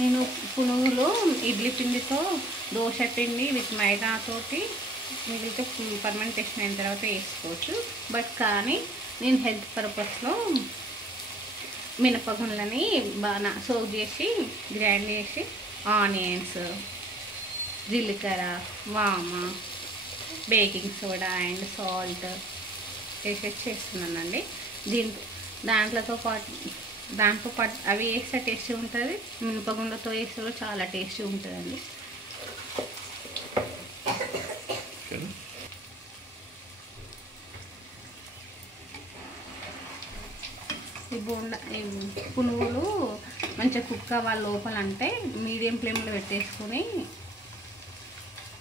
నేను పునుగులు ఇడ్లీ పిండితో, దోశ పిండి విత్ మైదాతోటి మిగిలితే ఫర్మెంటేషన్ అయిన తర్వాత వేసుకోవచ్చు. బట్ కానీ నేను హెల్త్ పర్పస్లో మినపగుండ్లని బాగా సోక్ చేసి గ్రైండ్ చేసి ఆనియన్స్, జీలకర్ర, వామ, బేకింగ్ సోడా అండ్ సాల్ట్ వేసేసి చేస్తున్నానండి. దాంట్లో పాటు అవి వేస్తే టేస్టీ ఉంటుంది, మినపగుండతో వేస్తే కూడా చాలా టేస్టీ ఉంటుందండి. ఈ పునుగులు మంచిగా కుక్ అవ్వాలి లోపల అంటే మీడియం ఫ్లేమ్లో పెట్టేసుకొని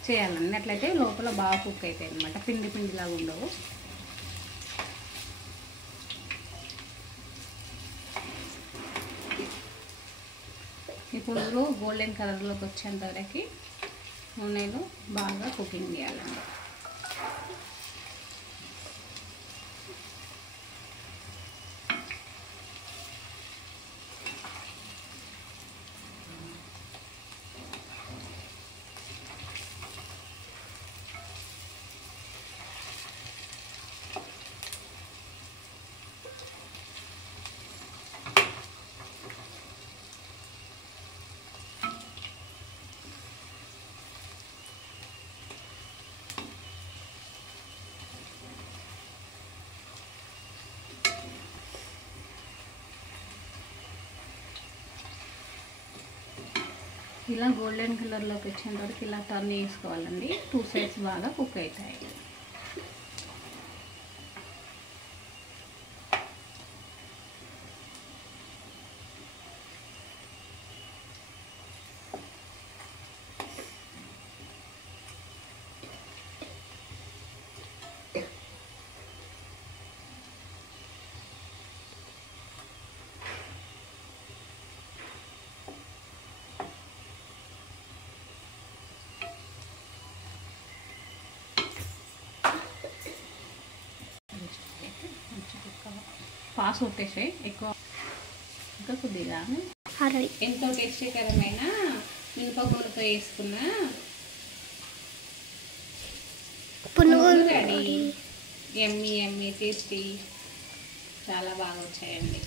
చేయాలండి. అట్లయితే లోపల బాగా కుక్ అవుతాయి అన్నమాట, పిండి పిండిలాగా ఉండవు. ఈ పునుగులు గోల్డెన్ కలర్లోకి వచ్చేంత వరకు నూనెలో బాగా కుకింగ్ చేయాలండి. ఇలా గోల్డెన్ కలర్లోకి వచ్చేంత వరకు ఇలా టర్న్ చేసుకోవాలండి. 2 సైడ్స్ బాగా కుక్ అవుతాయి. పాస్ కొట్టేసాయి ఎక్కువ, ఇంకా కొద్దిగా ఎంతో టేస్టీకరమైన మినపగుండతో వేసుకున్న పునుగులు రెడీ. ఎమ్మీ టేస్టీ, చాలా బాగా వచ్చాయండి.